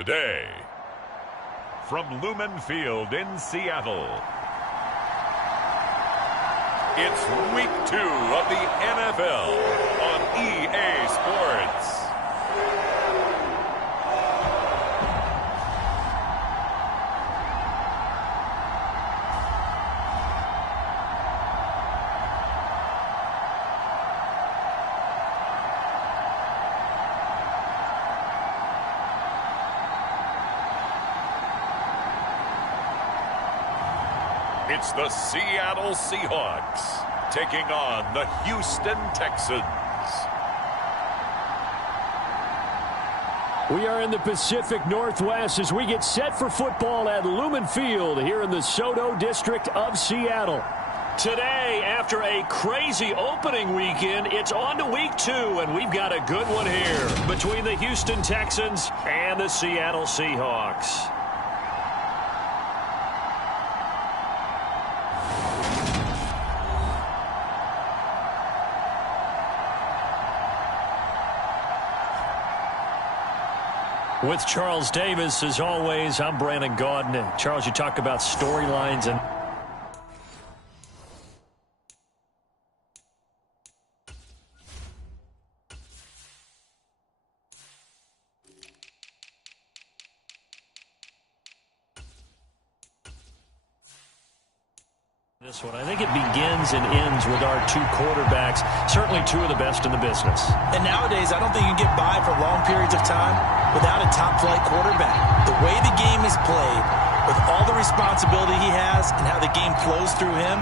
Today, from Lumen Field in Seattle, it's Week 2 of the NFL on EA Sports. It's the Seattle Seahawks taking on the Houston Texans. We are in the Pacific Northwest as we get set for football at Lumen Field here in the Soto District of Seattle. Today, after a crazy opening weekend, it's on to Week 2, and we've got a good one here between the Houston Texans and the Seattle Seahawks. With Charles Davis, as always, I'm Brandon Gaudin. Charles, you talk about storylines and this one. I think it begins and ends with our two quarterbacks, certainly two of the best in the business. And nowadays, I don't think you can get by for long periods of time without a top-flight quarterback. The way the game is played, with all the responsibility he has and how the game flows through him,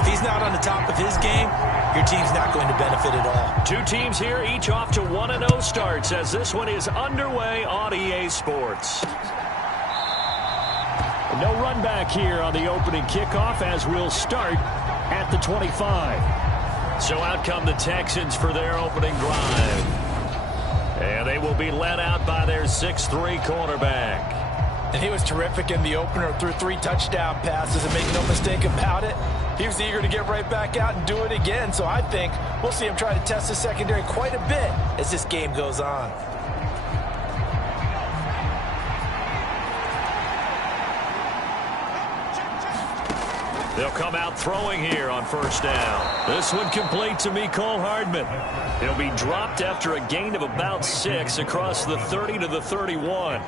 if he's not on the top of his game, your team's not going to benefit at all. Two teams here, each off to 1-0 starts as this one is underway on EA Sports. No run back here on the opening kickoff as we'll start at the 25. So out come the Texans for their opening drive. And they will be led out by their 6'3" quarterback. And he was terrific in the opener, threw 3 touchdown passes, and make no mistake about it, he was eager to get right back out and do it again. So I think we'll see him try to test the secondary quite a bit as this game goes on. They'll come out throwing here on first down. This one complete to Mecole Hardman. He'll be dropped after a gain of about 6 across the 30 to the 31.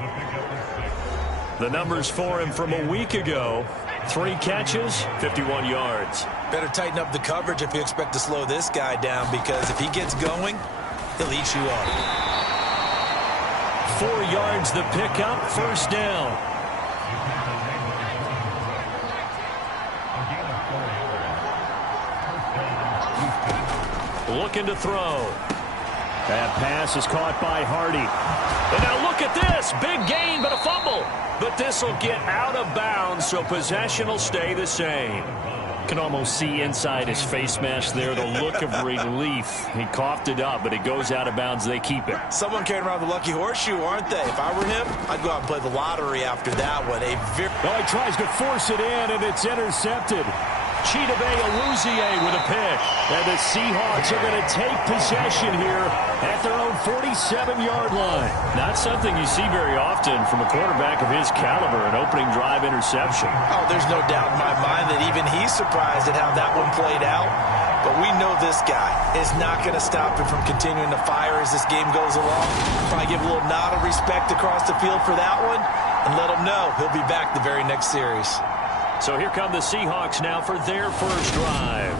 The numbers for him from a week ago: 3 catches, 51 yards. Better tighten up the coverage if you expect to slow this guy down, because if he gets going, he'll eat you up. 4 yards the pickup, first down. Looking to throw. That pass is caught by Hardy. And now look at this. Big gain, but a fumble. But this will get out of bounds, so possession will stay the same. Can almost see inside his face mask there the look of relief. He coughed it up, but it goes out of bounds. They keep it. Someone carrying around the lucky horseshoe, aren't they? If I were him, I'd go out and play the lottery after that one. He tries to force it in, and it's intercepted. Chidobe Awuzie with a pick. And the Seahawks are going to take possession here at their own 47-yard line. Not something you see very often from a quarterback of his caliber, an opening drive interception. Oh, there's no doubt in my mind that even he's surprised at how that one played out. But we know this guy is not going to stop him from continuing to fire as this game goes along. Probably give a little nod of respect across the field for that one and let him know he'll be back the very next series. So here come the Seahawks now for their first drive.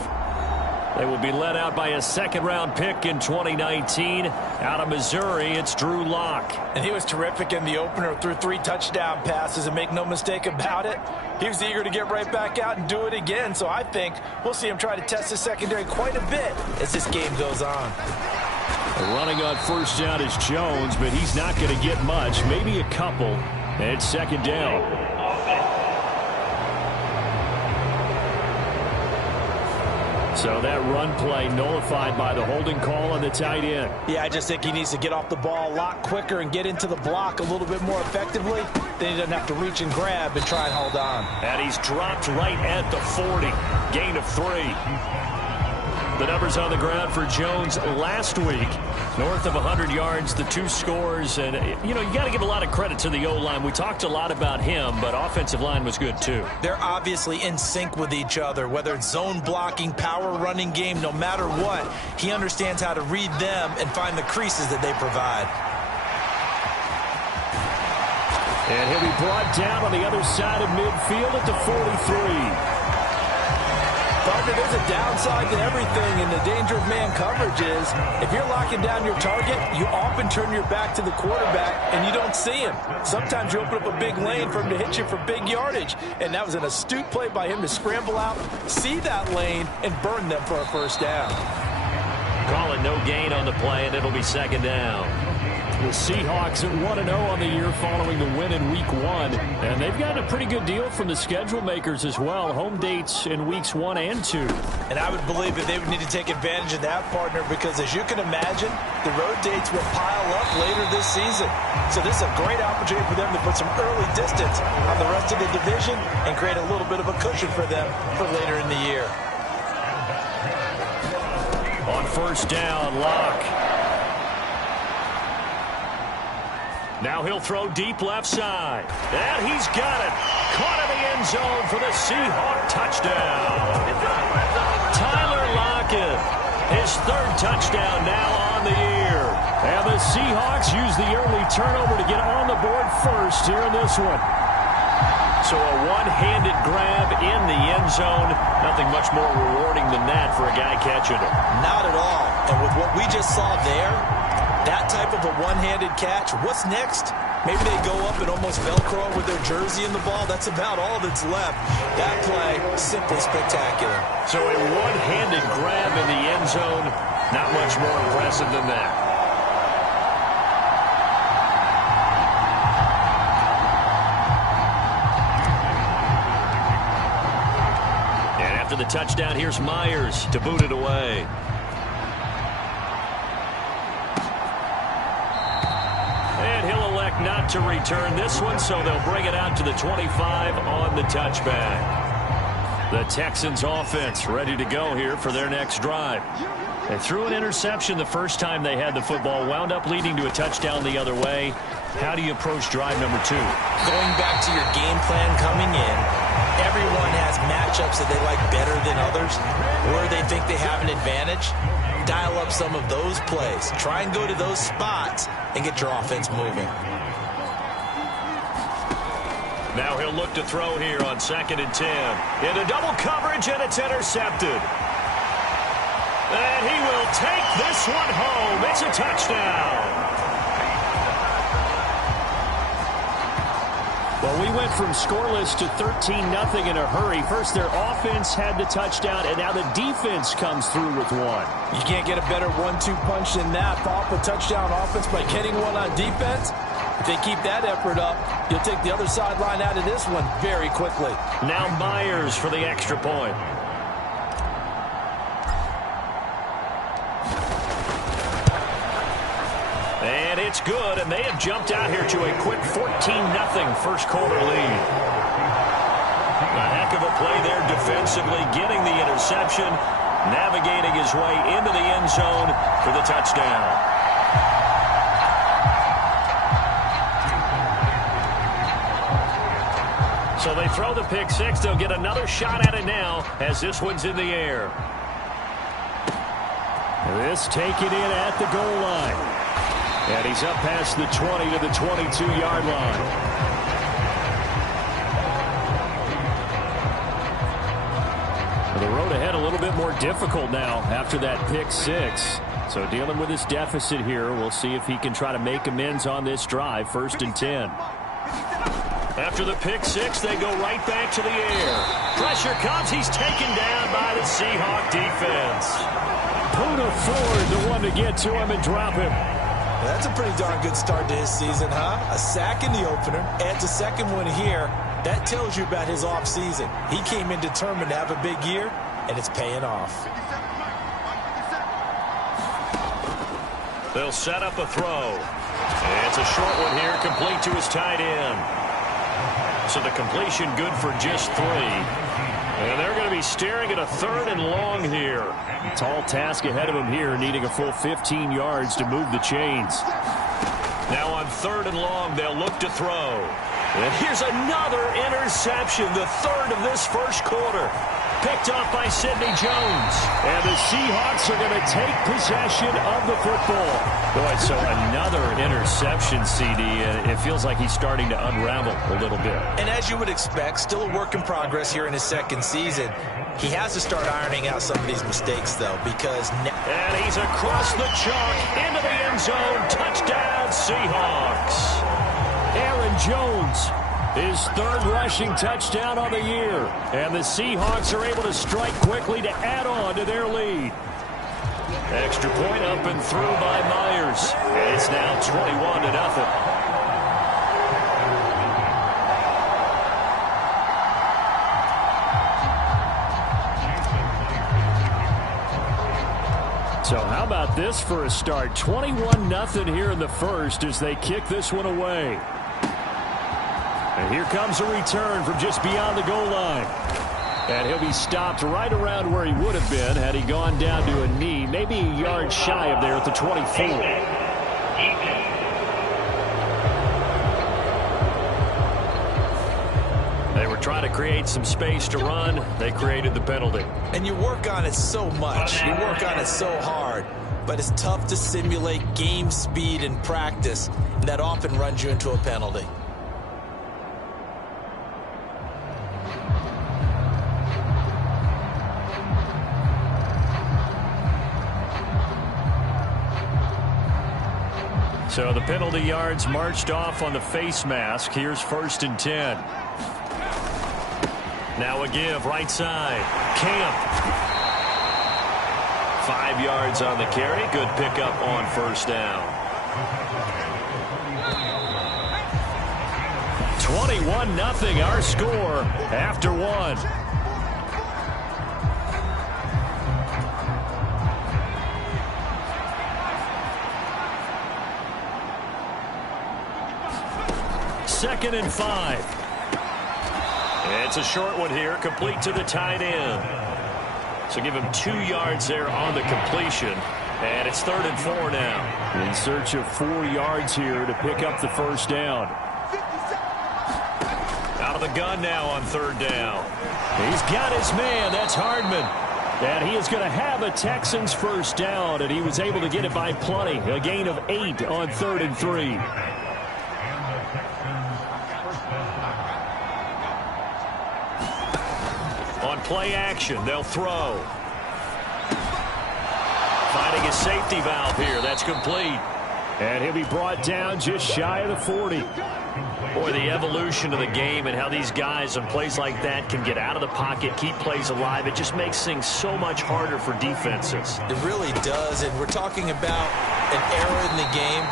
They will be led out by a second-round pick in 2019. Out of Missouri, it's Drew Lock. And he was terrific in the opener, threw 3 touchdown passes, and make no mistake about it, he was eager to get right back out and do it again. So I think we'll see him try to test the secondary quite a bit as this game goes on. Running on first down is Jones, but he's not going to get much, maybe a couple. And it's second down. So that run play nullified by the holding call on the tight end. Yeah, I just think he needs to get off the ball a lot quicker and get into the block a little bit more effectively. Then he doesn't have to reach and grab and try and hold on. And he's dropped right at the 40. Gain of 3. The numbers on the ground for Jones last week. North of 100 yards, the 2 scores. And, you know, you got to give a lot of credit to the O-line. We talked a lot about him, but offensive line was good too. They're obviously in sync with each other, whether it's zone blocking, power running game, no matter what. He understands how to read them and find the creases that they provide. And he'll be brought down on the other side of midfield at the 43. Partner, there's a downside to everything, and the danger of man coverage is if you're locking down your target, you often turn your back to the quarterback and you don't see him. Sometimes you open up a big lane for him to hit you for big yardage, and that was an astute play by him to scramble out, see that lane, and burn them for a first down. Calling no gain on the play, and it'll be second down. The Seahawks at 1-0 on the year following the win in Week 1. And they've gotten a pretty good deal from the schedule makers as well. Home dates in Weeks 1 and 2. And I would believe that they would need to take advantage of that, partner, because as you can imagine, the road dates will pile up later this season. So this is a great opportunity for them to put some early distance on the rest of the division and create a little bit of a cushion for them for later in the year. On first down, Locke. Now he'll throw deep left side. And he's got it. Caught in the end zone for the Seahawk touchdown. Tyler Lockett, his 3rd touchdown now on the year. And the Seahawks use the early turnover to get on the board first here in this one. So a one-handed grab in the end zone. Nothing much more rewarding than that for a guy catching it. Not at all. And with what we just saw there, that type of a one-handed catch, what's next? Maybe they go up and almost Velcro with their jersey in the ball. That's about all that's left. That play, simply spectacular. So a one-handed grab in the end zone, not much more impressive than that. And after the touchdown, here's Myers to boot it away. Not to return this one, so they'll bring it out to the 25 on the touchback. The Texans offense ready to go here for their next drive. They threw an interception the first time they had the football, wound up leading to a touchdown the other way. How do you approach drive number 2? Going back to your game plan coming in, everyone has matchups that they like better than others, where they think they have an advantage. Dial up some of those plays. Try and go to those spots and get your offense moving. Now he'll look to throw here on 2nd and 10. Into double coverage, and it's intercepted. And he will take this one home. It's a touchdown. Well, we went from scoreless to 13-0 in a hurry. First, their offense had the touchdown, and now the defense comes through with one. You can't get a better 1-2 punch than that. Pop a touchdown offense by getting one on defense. If they keep that effort up, you'll take the other sideline out of this one very quickly. Now Myers for the extra point. And it's good, and they have jumped out here to a quick 14-0 first quarter lead. A heck of a play there defensively, getting the interception, navigating his way into the end zone for the touchdown. So they throw the pick six. They'll get another shot at it now as this one's in the air. This taken in at the goal line. And he's up past the 20 to the 22-yard line. The road ahead a little bit more difficult now after that pick six. So dealing with this deficit here, we'll see if he can try to make amends on this drive. 1st and 10. After the pick six, they go right back to the air. Pressure comes. He's taken down by the Seahawk defense. Poona Ford, the one to get to him and drop him. That's a pretty darn good start to his season, huh? A sack in the opener, adds a second one here. That tells you about his offseason. He came in determined to have a big year, and it's paying off. They'll set up a throw. And it's a short one here, complete to his tight end. So the completion good for just 3. And they're going to be staring at a 3rd and long here. Tall task ahead of them here, needing a full 15 yards to move the chains. Now on 3rd and long, they'll look to throw. And here's another interception, the 3rd of this first quarter. Picked off by Sidney Jones. And the Seahawks are going to take possession of the football. Boy, so another interception, CD. It feels like he's starting to unravel a little bit. And as you would expect, still a work in progress here in his 2nd season. He has to start ironing out some of these mistakes, though, because... And he's across the chalk into the end zone. Touchdown, Seahawks. Aaron Jones, his 3rd rushing touchdown on the year. And the Seahawks are able to strike quickly to add on to their lead. Extra point up and through by Myers. And it's now 21-0. So how about this for a start? 21-0 here in the first as they kick this one away. And here comes a return from just beyond the goal line. And he'll be stopped right around where he would have been had he gone down to a knee, maybe a yard shy of there at the 24. They were trying to create some space to run. They created the penalty. And you work on it so much. You work on it so hard. But it's tough to simulate game speed in practice. And that often runs you into a penalty. So the penalty yards marched off on the face mask. Here's 1st and 10. Now a give right side. Camp. 5 yards on the carry. Good pickup on 1st down. 21-0 our score after 1. Second and 5. It's a short one here, complete to the tight end. So give him 2 yards there on the completion. And it's 3rd and 4 now. In search of 4 yards here to pick up the 1st down. Out of the gun now on 3rd down. He's got his man. That's Hardman. And he is going to have a Texans 1st down. And he was able to get it by plenty. A gain of 8 on 3rd and 3. On play action, they'll throw. Finding his safety valve here. That's complete. And he'll be brought down just shy of the 40. Boy, the evolution of the game and how these guys on plays like that can get out of the pocket, keep plays alive. It just makes things so much harder for defenses. It really does. And we're talking about an era in the game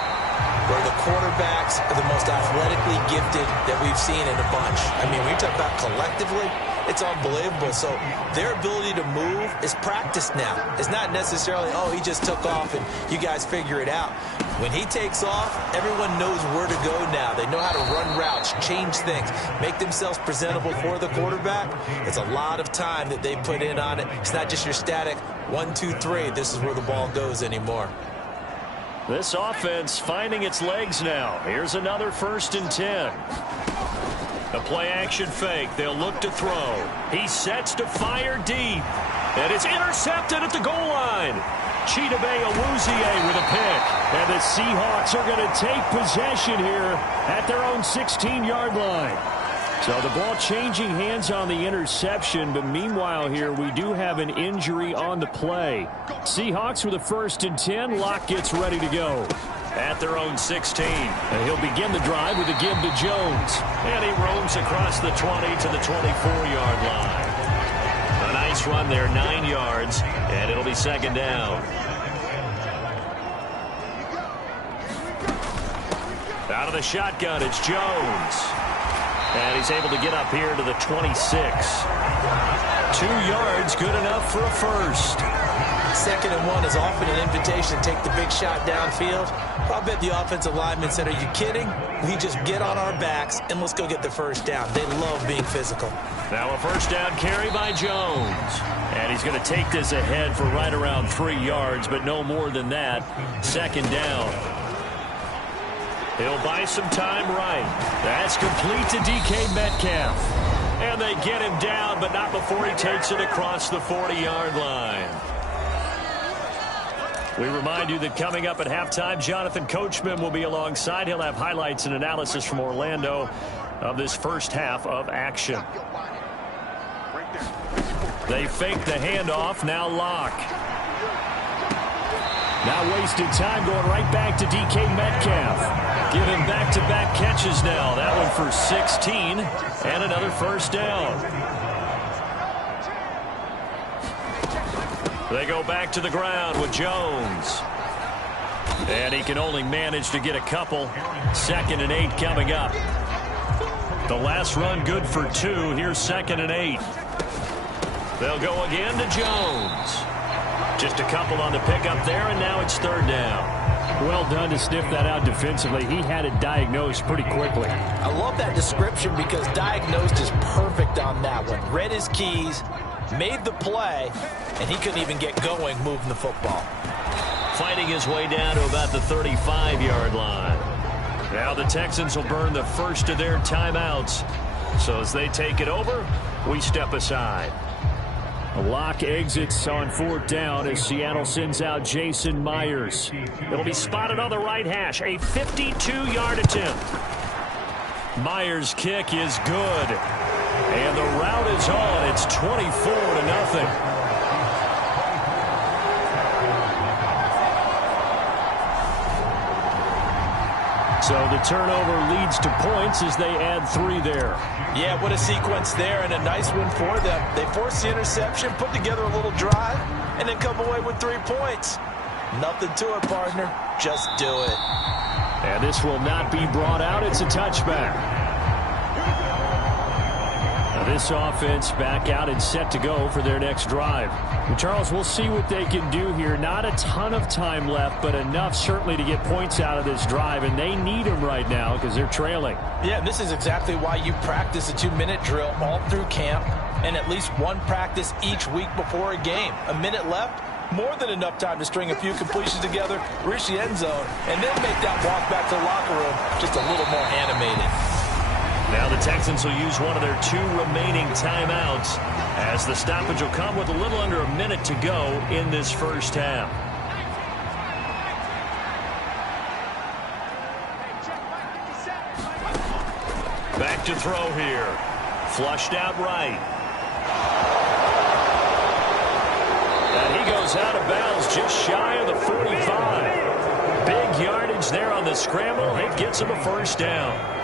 where the quarterbacks are the most athletically gifted that we've seen in a bunch. I mean, when you talk about collectively, it's unbelievable. So their ability to move is practiced now. It's not necessarily, oh, he just took off and you guys figure it out. When he takes off, everyone knows where to go now. They know how to run routes, change things, make themselves presentable for the quarterback. It's a lot of time that they put in on it. It's not just your static 1, 2, 3. This is where the ball goes anymore. This offense finding its legs now. Here's another 1st and 10. A play-action fake. They'll look to throw. He sets to fire deep. And it's intercepted at the goal line. Chidobe Awuzie with a pick. And the Seahawks are going to take possession here at their own 16-yard line. So the ball changing hands on the interception, but meanwhile here we do have an injury on the play. Seahawks with a 1st and 10. Locke gets ready to go. At their own 16. And he'll begin the drive with a give to Jones. And he roams across the 20 to the 24-yard line. A nice run there, 9 yards, and it'll be 2nd down. Out of the shotgun, it's Jones. And he's able to get up here to the 26. 2 yards, good enough for a 1st. 2nd and 1 is often an invitation to take the big shot downfield. I'll bet the offensive lineman said, are you kidding? We just get on our backs and let's go get the 1st down. They love being physical. Now a first down carry by Jones. And he's going to take this ahead for right around 3 yards, but no more than that. Second down. He'll buy some time right. That's complete to DK Metcalf. And they get him down, but not before he takes it across the 40-yard line. We remind you that coming up at halftime, Jonathan Coachman will be alongside. He'll have highlights and analysis from Orlando of this first half of action. They fake the handoff. Now Locke. Now wasted time going right back to DK Metcalf. Give him back-to-back catches now. That one for 16 and another first down. They go back to the ground with Jones. And he can only manage to get a couple. 2nd and 8 coming up. The last run good for 2. Here's 2nd and 8. They'll go again to Jones. Just a couple on the pickup there, and now it's 3rd down. Well done to sniff that out defensively. He had it diagnosed pretty quickly. I love that description because diagnosed is perfect on that one. Read his keys, made the play, and he couldn't even get going moving the football. Fighting his way down to about the 35-yard line. Now the Texans will burn the first of their timeouts. So as they take it over, we step aside. Locke exits on 4th down as Seattle sends out Jason Myers. It'll be spotted on the right hash. A 52-yard attempt. Myers' kick is good. And the route is on. It's 24-0. So the turnover leads to points as they add 3 there. Yeah, what a sequence there, and a nice one for them. They force the interception, put together a little drive, and then come away with 3 points. Nothing to it, partner. Just do it. And this will not be brought out. It's a touchback. This offense back out and set to go for their next drive. And Charles, we'll see what they can do here. Not a ton of time left, but enough certainly to get points out of this drive, and they need them right now because they're trailing. Yeah, this is exactly why you practice a 2-minute drill all through camp and at least one practice each week before a game. A minute left, more than enough time to string a few completions together, reach the end zone, and then make that walk back to the locker room just a little more animated. Now the Texans will use one of their 2 remaining timeouts as the stoppage will come with a little under a minute to go in this first half. Back to throw here. Flushed out right. And he goes out of bounds just shy of the 45. Big yardage there on the scramble. It gets him a first down.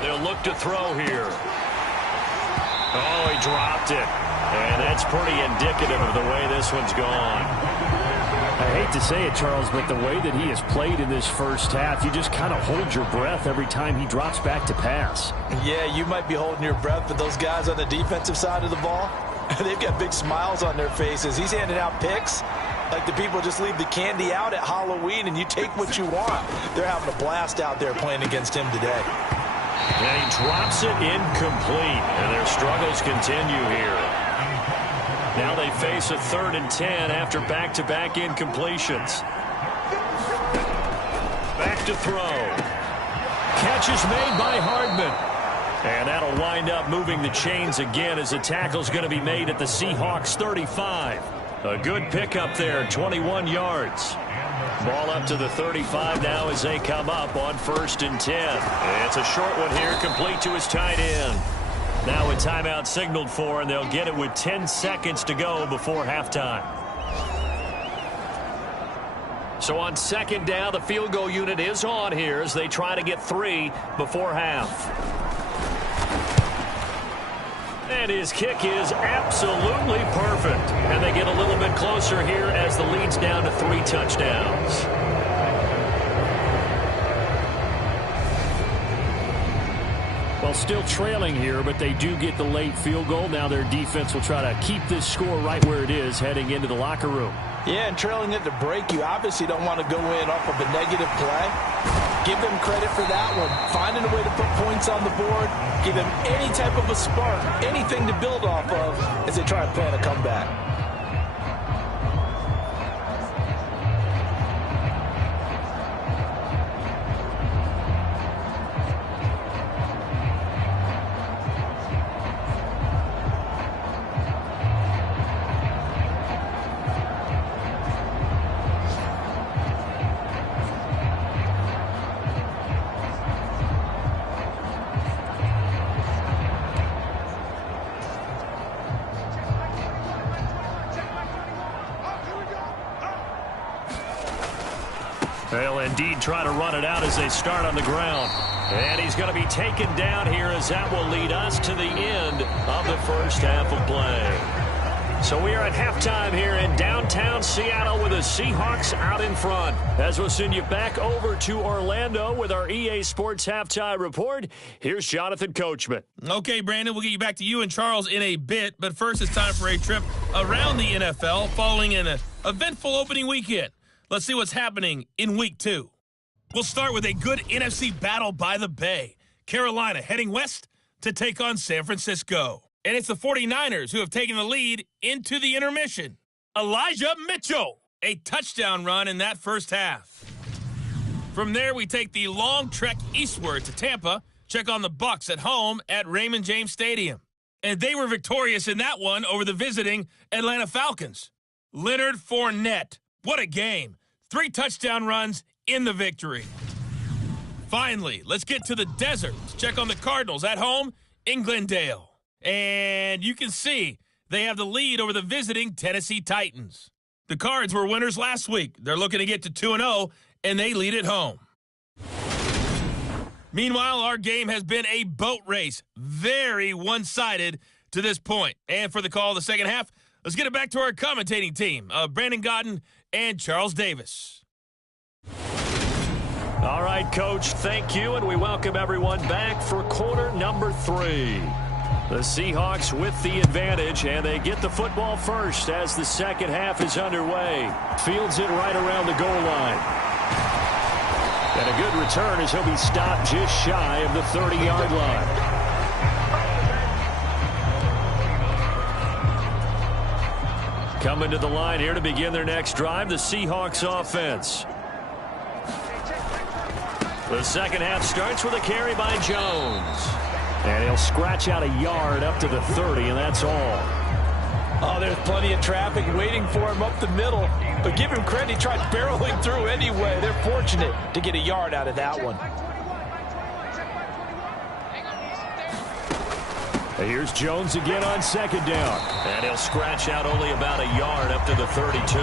They'll look to throw here. Oh, he dropped it. And that's pretty indicative of the way this one's gone. I hate to say it, Charles, but the way that he has played in this first half, you just kind of hold your breath every time he drops back to pass. Yeah, you might be holding your breath, but those guys on the defensive side of the ball, they've got big smiles on their faces. He's handing out picks like the people just leave the candy out at Halloween and you take what you want. They're having a blast out there playing against him today. And he drops it incomplete. And their struggles continue here. Now they face a 3rd and 10 after back-to-back incompletions. Back to throw. Catch is made by Hardman. And that'll wind up moving the chains again as the tackle's going to be made at the Seahawks 35. A good pickup there, 21 yards. Ball up to the 35 now as they come up on 1st and 10. It's a short one here, complete to his tight end. Now a timeout signaled for, and they'll get it with 10 seconds to go before halftime. So on 2nd down, the field goal unit is on here as they try to get 3 before half. And his kick is absolutely perfect. And they get a little bit closer here as the lead's down to 3 touchdowns. Well, still trailing here, but they do get the late field goal. Now their defense will try to keep this score right where it is heading into the locker room. Yeah, and trailing at the break, you obviously don't want to go in off of a negative play. Give them credit for that one. Finding a way to put points on the board, give them any type of a spark, anything to build off of as they try and plan a comeback. They'll indeed try to run it out as they start on the ground. And he's going to be taken down here as that will lead us to the end of the first half of play. So we are at halftime here in downtown Seattle with the Seahawks out in front. As we'll send you back over to Orlando with our EA Sports Halftime Report, here's Jonathan Coachman. Okay, Brandon, we'll get you back to you and Charles in a bit. But first, it's time for a trip around the NFL following an eventful opening weekend. Let's see what's happening in Week 2. We'll start with a good NFC battle by the Bay. Carolina heading west to take on San Francisco. And it's the 49ers who have taken the lead into the intermission. Elijah Mitchell, a touchdown run in that first half. From there, we take the long trek eastward to Tampa, check on the Bucs at home at Raymond James Stadium. And they were victorious in that one over the visiting Atlanta Falcons. Leonard Fournette, what a game. 3 touchdown runs in the victory. Finally, let's get to the desert to check on the Cardinals at home in Glendale. And you can see they have the lead over the visiting Tennessee Titans. The Cards were winners last week. They're looking to get to 2-0, and they lead at home. Meanwhile, our game has been a boat race. Very one-sided to this point. And for the call of the second half, let's get it back to our commentating team of Brandon Godden and Charles Davis. All right, Coach, thank you, and we welcome everyone back for quarter number 3. The Seahawks with the advantage, and they get the football first as the second half is underway. Fields it right around the goal line. And a good return as he'll be stopped just shy of the 30-yard line. Coming to the line here to begin their next drive, the Seahawks offense. The second half starts with a carry by Jones. And he'll scratch out a yard up to the 30, and that's all. Oh, there's plenty of traffic waiting for him up the middle. But give him credit, he tried barreling through anyway. They're fortunate to get a yard out of that one. Here's Jones again on second down. And he'll scratch out only about a yard up to the 32.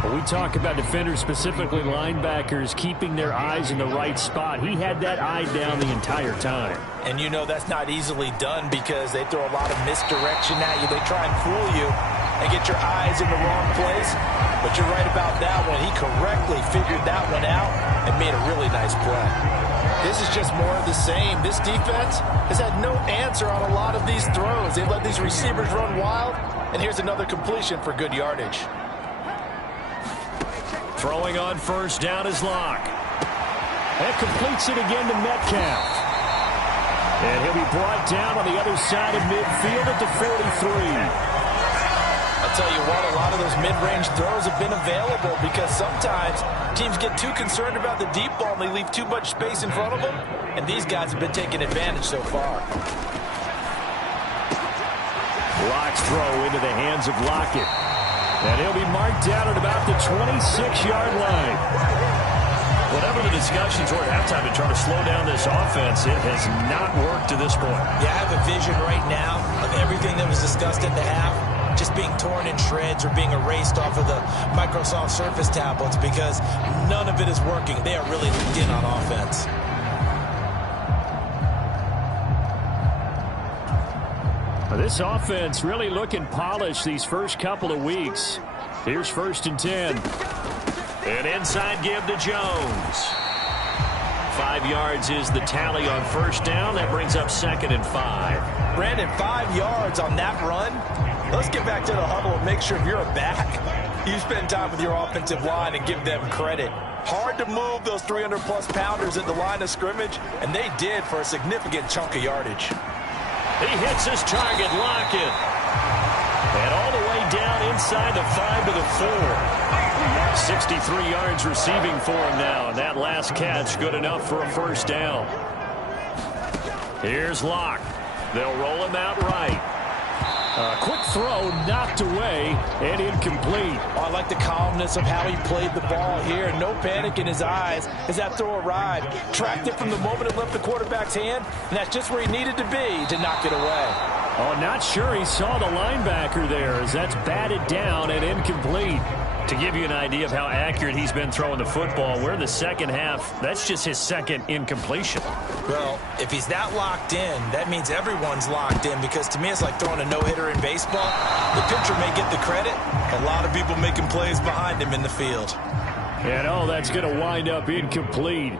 When we talk about defenders, specifically linebackers, keeping their eyes in the right spot, he had that eye down the entire time. And you know that's not easily done because they throw a lot of misdirection at you. They try and fool you and get your eyes in the wrong place. But you're right about that one. He correctly figured that one out and made a really nice play. This is just more of the same. This defense has had no answer on a lot of these throws. They let these receivers run wild, and here's another completion for good yardage. Throwing on first down is Locke. And completes it again to Metcalf. And he'll be brought down on the other side of midfield at the 43. I'll tell you what, a lot of those mid-range throws have been available because sometimes teams get too concerned about the deep ball and they leave too much space in front of them, and these guys have been taking advantage so far. Locke's throw into the hands of Lockett. And he'll be marked down at about the 26-yard line. Whatever the discussions were at halftime to try to slow down this offense, it has not worked to this point. Yeah, I have a vision right now of everything that was discussed at the half just being torn in shreds or being erased off of the Microsoft Surface tablets because none of it is working. They are really locked in on offense. This offense really looking polished these first couple of weeks. Here's 1st and 10. An inside give to Jones. 5 yards is the tally on first down. That brings up 2nd and 5. Brandon, 5 yards on that run. Let's get back to the huddle and make sure if you're a back, you spend time with your offensive line and give them credit. Hard to move those 300-plus pounders at the line of scrimmage, and they did for a significant chunk of yardage. He hits his target, Lockett. And all the way down inside the 5 to the 4. 63 yards receiving for him now, and that last catch good enough for a first down. Here's Locke. They'll roll him out right. Quick throw, knocked away, and incomplete. Oh, I like the calmness of how he played the ball here. No panic in his eyes as that throw arrived. Tracked it from the moment it left the quarterback's hand, and that's just where he needed to be to knock it away. Oh, not sure he saw the linebacker there as that's batted down and incomplete. To give you an idea of how accurate he's been throwing the football, we're in the second half. That's just his second incompletion. Well, if he's that locked in, that means everyone's locked in, because to me it's like throwing a no-hitter in baseball. The pitcher may get the credit. A lot of people making plays behind him in the field. And that's going to wind up incomplete.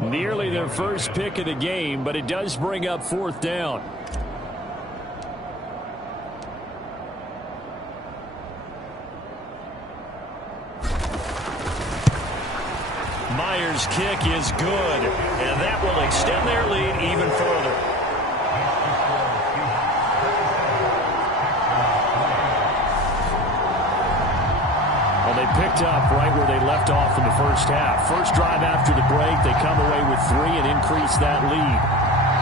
Nearly their first pick of the game, but it does bring up fourth down. Myers' kick is good, and that will extend their lead even further. Well, they picked up right where they left off in the first half. First drive after the break, they come away with 3 and increase that lead.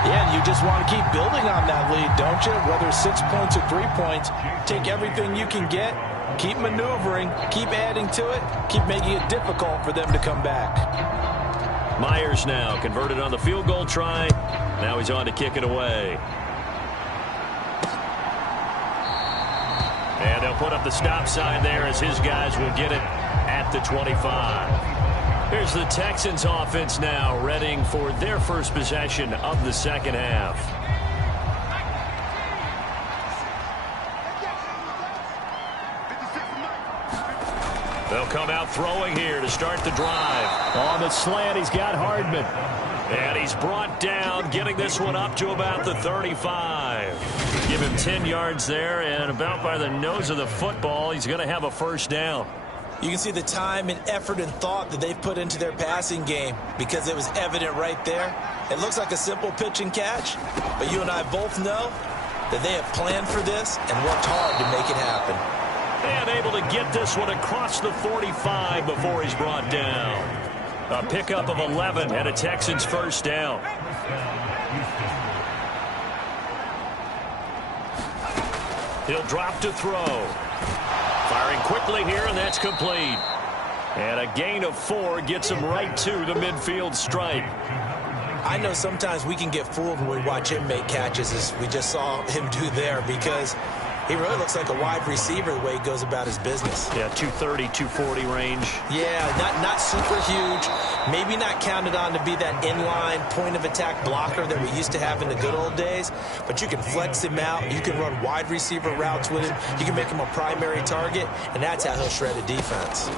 Yeah, and you just want to keep building on that lead, don't you? Whether it's 6 points or 3 points, take everything you can get. Keep maneuvering, keep adding to it, keep making it difficult for them to come back. Myers now converted on the field goal try. Now he's on to kick it away. And they'll put up the stop sign there as his guys will get it at the 25. Here's the Texans offense now, readying for their first possession of the second half. They'll come out throwing here to start the drive. On the slant, he's got Hardman. And he's brought down, getting this one up to about the 35. Give him 10 yards there, and about by the nose of the football, he's going to have a first down. You can see the time and effort and thought that they've put into their passing game, because it was evident right there. It looks like a simple pitch and catch, but you and I both know that they have planned for this and worked hard to make it happen. And able to get this one across the 45 before he's brought down. A pickup of 11 and a Texans first down. He'll drop to throw. Firing quickly here, and that's complete. And a gain of 4 gets him right to the midfield stripe. I know sometimes we can get fooled when we watch him make catches, as we just saw him do there, because he really looks like a wide receiver the way he goes about his business. Yeah, 230, 240 range. Yeah, not super huge. Maybe not counted on to be that inline point-of-attack blocker that we used to have in the good old days. But you can flex him out. You can run wide receiver routes with him. You can make him a primary target, and that's how he'll shred a defense.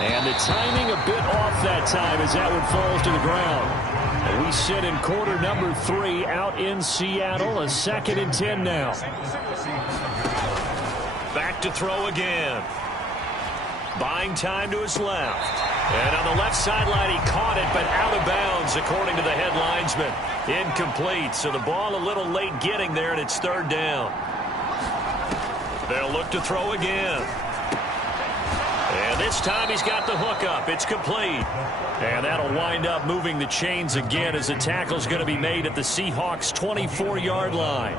And the timing a bit off that time as that one falls to the ground. And we sit in quarter number 3 out in Seattle. A 2nd and 10 now. Back to throw again. Buying time to his left. And on the left sideline, he caught it, but out of bounds, according to the head linesman. Incomplete. So the ball a little late getting there, and it's 3rd down. They'll look to throw again. And this time he's got the hook up. It's complete. And that'll wind up moving the chains again as the tackle's going to be made at the Seahawks' 24-yard line.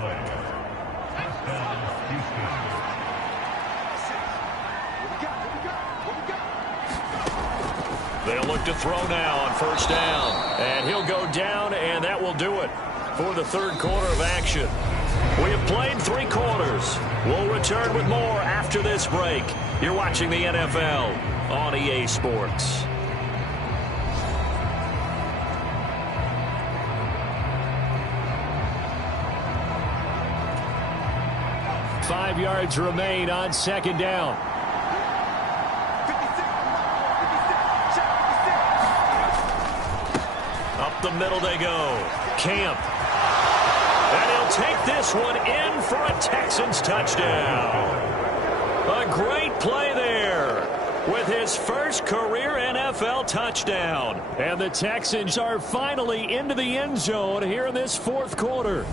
They'll look to throw now on first down. And he'll go down, and that will do it for the 3rd quarter of action. We have played 3 quarters. We'll return with more after this break. You're watching the NFL on EA Sports. Five yards remain on 2nd down. Up the middle they go. Camp. And he'll take this one in for a Texans touchdown. A great play there with his first career NFL touchdown. And the Texans are finally into the end zone here in this fourth quarter.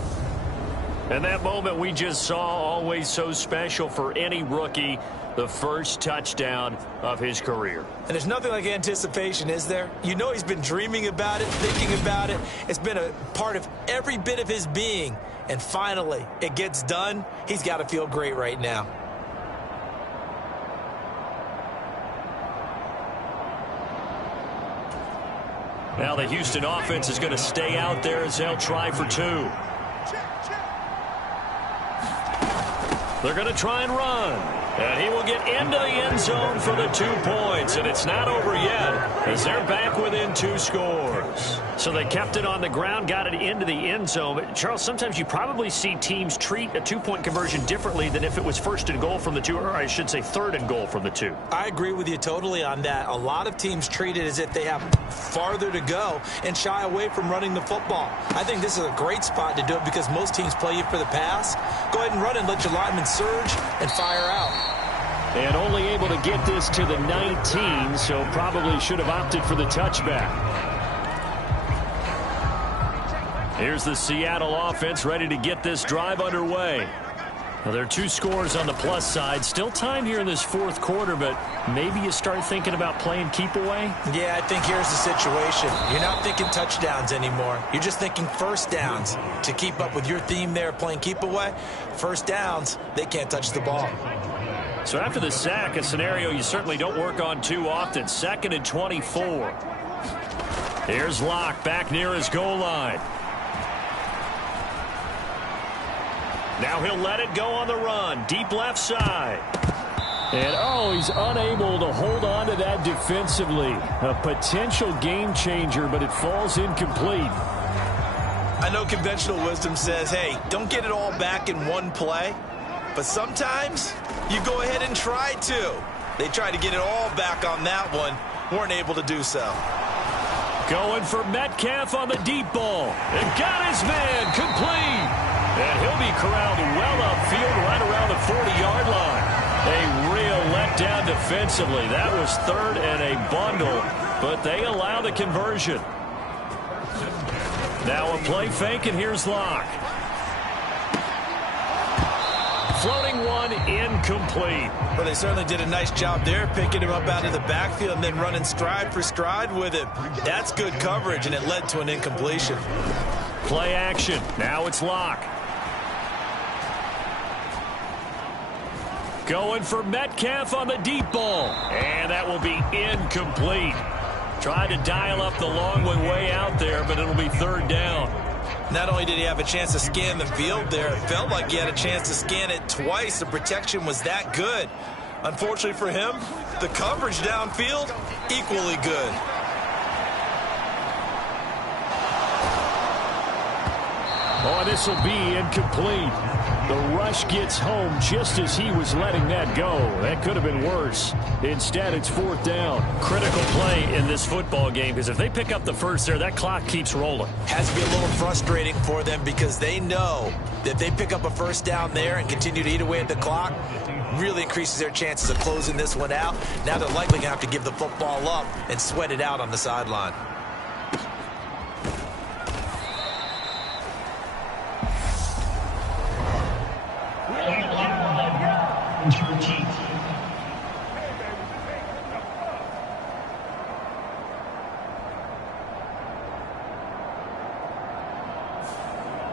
And that moment we just saw, always so special for any rookie, the first touchdown of his career. And there's nothing like anticipation, is there? You know he's been dreaming about it, thinking about it. It's been a part of every bit of his being. And finally, it gets done. He's got to feel great right now. Now the Houston offense is going to stay out there as they'll try for two. They're going to try and run. And he will get into the end zone for the 2 points. And it's not over yet as they're back within 2 scores. So they kept it on the ground, got it into the end zone. But Charles, sometimes you probably see teams treat a 2-point conversion differently than if it was first and goal from the 2, or I should say third and goal from the 2. I agree with you totally on that. A lot of teams treat it as if they have farther to go and shy away from running the football. I think this is a great spot to do it because most teams play you for the pass. Go ahead and run and let your linemen surge and fire out. And only able to get this to the 19, so probably should have opted for the touchback. Here's the Seattle offense ready to get this drive underway. Now, there are 2 scores on the plus side. Still time here in this fourth quarter, but maybe you start thinking about playing keep away? Yeah, I think here's the situation. You're not thinking touchdowns anymore. You're just thinking first downs. To keep up with your theme there, playing keep away, first downs, they can't touch the ball. So after the sack, a scenario you certainly don't work on too often. 2nd and 24. Here's Locke back near his goal line. Now he'll let it go on the run. Deep left side. And, he's unable to hold on to that defensively. A potential game changer, but it falls incomplete. I know conventional wisdom says, hey, don't get it all back in one play. But sometimes you go ahead and try to. They tried to get it all back on that one. Weren't able to do so. Going for Metcalf on the deep ball. And got his man complete. And he'll be corralled well upfield right around the 40-yard line. A real letdown defensively. That was 3rd and a bundle, but they allow the conversion. Now a play fake, and here's Locke. Floating one, incomplete. Well, they certainly did a nice job there, picking him up out of the backfield and then running stride for stride with him. That's good coverage, and it led to an incompletion. Play action. Now it's Locke. Going for Metcalf on the deep ball. And that will be incomplete. Tried to dial up the long one way out there, but it'll be 3rd down. Not only did he have a chance to scan the field there, it felt like he had a chance to scan it twice. The protection was that good. Unfortunately for him, the coverage downfield, equally good. Oh, this will be incomplete. The rush gets home just as he was letting that go. That could have been worse. Instead, it's 4th down. Critical play in this football game, because if they pick up the first there, that clock keeps rolling. Has to be a little frustrating for them because they know that if they pick up a first down there and continue to eat away at the clock, really increases their chances of closing this one out. Now they're likely going to have to give the football up and sweat it out on the sideline.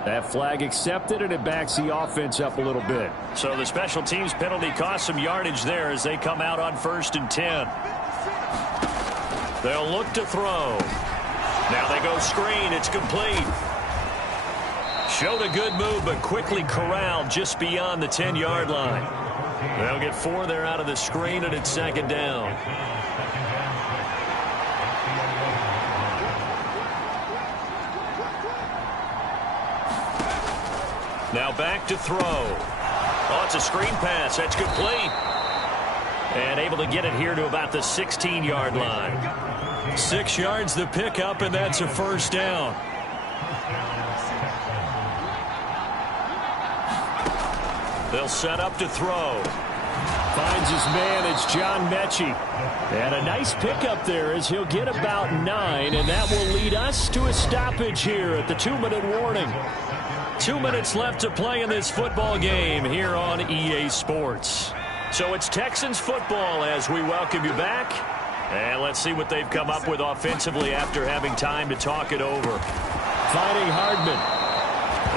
That flag accepted, and it backs the offense up a little bit. So the special teams penalty cost some yardage there as they come out on 1st and 10. They'll look to throw. Now they go screen. It's complete. Showed a good move, but quickly corralled just beyond the 10-yard line. They'll get 4 there out of the screen, and it's 2nd down. Now back to throw. Oh, it's a screen pass. That's complete. And able to get it here to about the 16-yard line. 6 yards the pickup, and that's a 1st down. They'll set up to throw. Finds his man. It's John Mechie. And a nice pickup there as he'll get about 9, and that will lead us to a stoppage here at the 2-minute warning. 2 minutes left to play in this football game here on EA Sports. So it's Texans football as we welcome you back. And let's see what they've come up with offensively after having time to talk it over. Finding Hardman.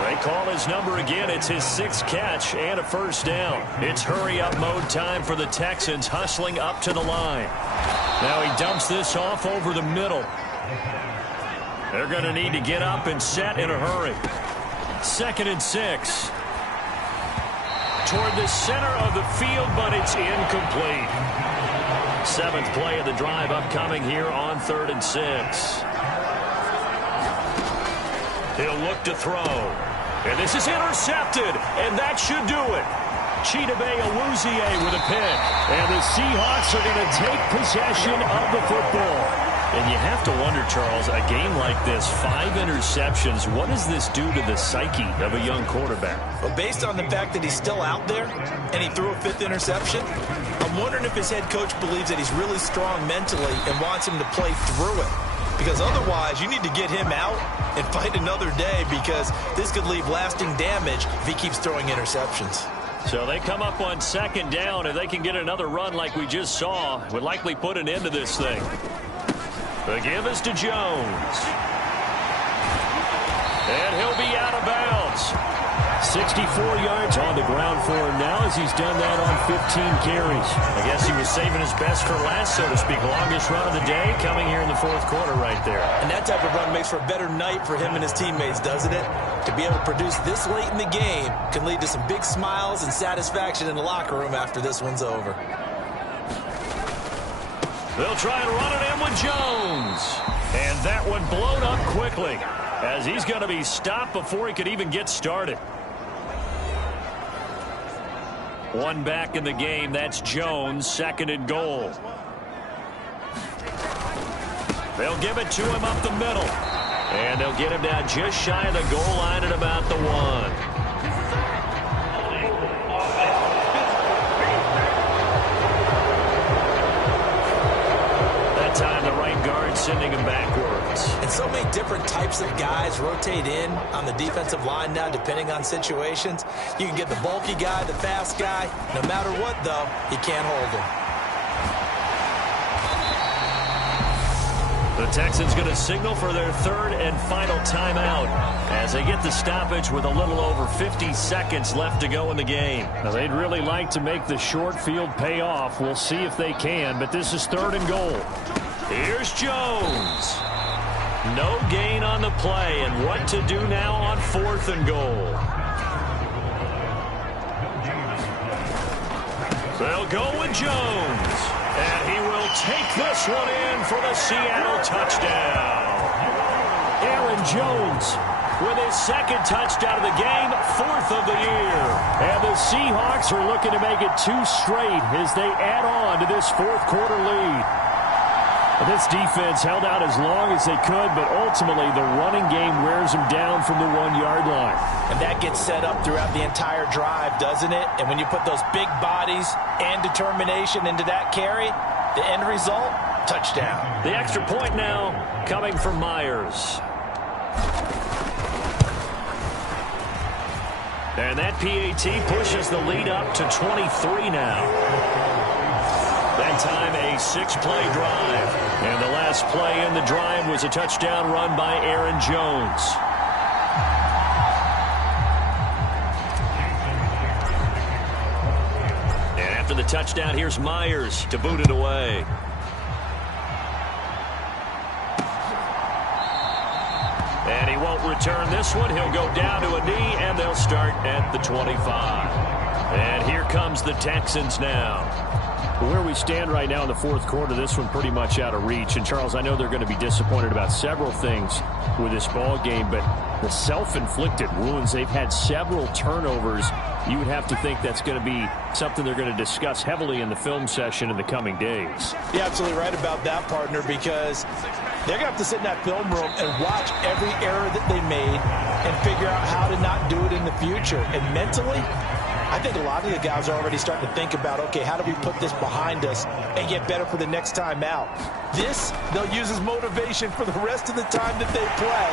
They call his number again. It's his 6th catch and a first down. It's hurry-up mode time for the Texans, hustling up to the line. Now he dumps this off over the middle. They're going to need to get up and set in a hurry. 2nd and 6. Toward the center of the field, but it's incomplete. 7th play of the drive upcoming here on 3rd and 6. He'll look to throw. And this is intercepted, and that should do it. Chidobe Awuzie with a pick. And the Seahawks are going to take possession of the football. And you have to wonder, Charles, a game like this, 5 interceptions, what does this do to the psyche of a young quarterback? Well, based on the fact that he's still out there and he threw a 5th interception, I'm wondering if his head coach believes that he's really strong mentally and wants him to play through it. Because otherwise, you need to get him out and fight another day, because this could leave lasting damage if he keeps throwing interceptions. So they come up on 2nd down. If they can get another run like we just saw, would likely put an end to this thing. The give is to Jones. And he'll be out of bounds. 64 yards on the ground for him now as he's done that on 15 carries. I guess he was saving his best for last, so to speak. Longest run of the day coming here in the 4th quarter right there. And that type of run makes for a better night for him and his teammates, doesn't it? To be able to produce this late in the game can lead to some big smiles and satisfaction in the locker room after this one's over. They'll try and run it in with Jones. And that one blown up quickly as he's going to be stopped before he could even get started. One back in the game. That's Jones, 2nd and goal. They'll give it to him up the middle. And they'll get him down just shy of the goal line at about the 1. Time the right guard sending him backwards. And so many different types of guys rotate in on the defensive line now, depending on situations. You can get the bulky guy, the fast guy. No matter what, though, you can't hold him. The Texans going to signal for their 3rd and final timeout as they get the stoppage with a little over 50 seconds left to go in the game. Now, they'd really like to make the short field pay off. We'll see if they can, but this is 3rd and goal. Here's Jones. No gain on the play, and what to do now on 4th and goal. They'll go with Jones, and he will take this one in for the Seattle touchdown. Aaron Jones with his 2nd touchdown of the game, 4th of the year. And the Seahawks are looking to make it 2 straight as they add on to this 4th quarter lead. This defense held out as long as they could, but ultimately the running game wears them down from the 1-yard line. And that gets set up throughout the entire drive, doesn't it? And when you put those big bodies and determination into that carry, the end result, touchdown. The extra point now coming from Myers. And that PAT pushes the lead up to 23 now. That time a 6-play drive. And the last play in the drive was a touchdown run by Aaron Jones. And after the touchdown, here's Myers to boot it away. And he won't return this one. He'll go down to a knee, and they'll start at the 25. And here comes the Texans now. Where we stand right now in the 4th quarter, this one pretty much out of reach. And, Charles, I know they're going to be disappointed about several things with this ball game, but the self-inflicted wounds, they've had several turnovers. You would have to think that's going to be something they're going to discuss heavily in the film session in the coming days. You're absolutely right about that, partner, because they're going to have to sit in that film room and watch every error that they made and figure out how to not do it in the future. And mentally, I think a lot of the guys are already starting to think about, okay, how do we put this behind us and get better for the next time out? This, they'll use as motivation for the rest of the time that they play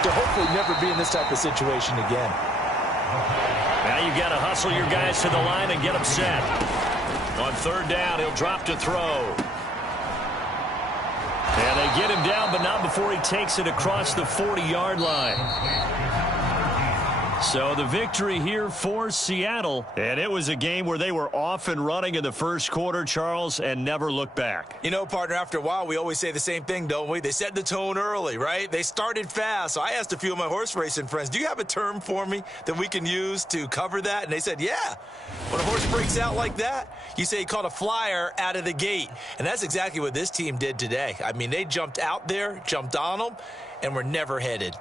to hopefully never be in this type of situation again. Now you got to hustle your guys to the line and get them set. On third down, he'll drop to throw. And they get him down, but not before he takes it across the 40-yard line. So the victory here for Seattle. And it was a game where they were off and running in the first quarter, Charles, and never looked back. You know, partner, after a while, we always say the same thing, don't we? They set the tone early, right? They started fast. So I asked a few of my horse racing friends, do you have a term for me that we can use to cover that? And they said, yeah. When a horse breaks out like that, you say he caught a flyer out of the gate. And that's exactly what this team did today. I mean, they jumped out there, jumped on them, and were never headed.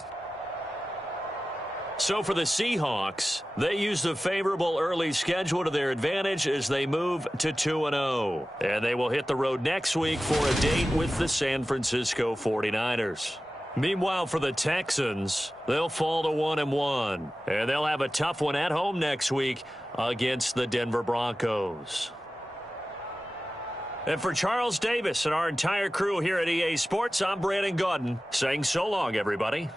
So for the Seahawks, they used a favorable early schedule to their advantage as they move to 2-0. And they will hit the road next week for a date with the San Francisco 49ers. Meanwhile, for the Texans, they'll fall to 1-1. And they'll have a tough one at home next week against the Denver Broncos. And for Charles Davis and our entire crew here at EA Sports, I'm Brandon Gaudin saying so long, everybody.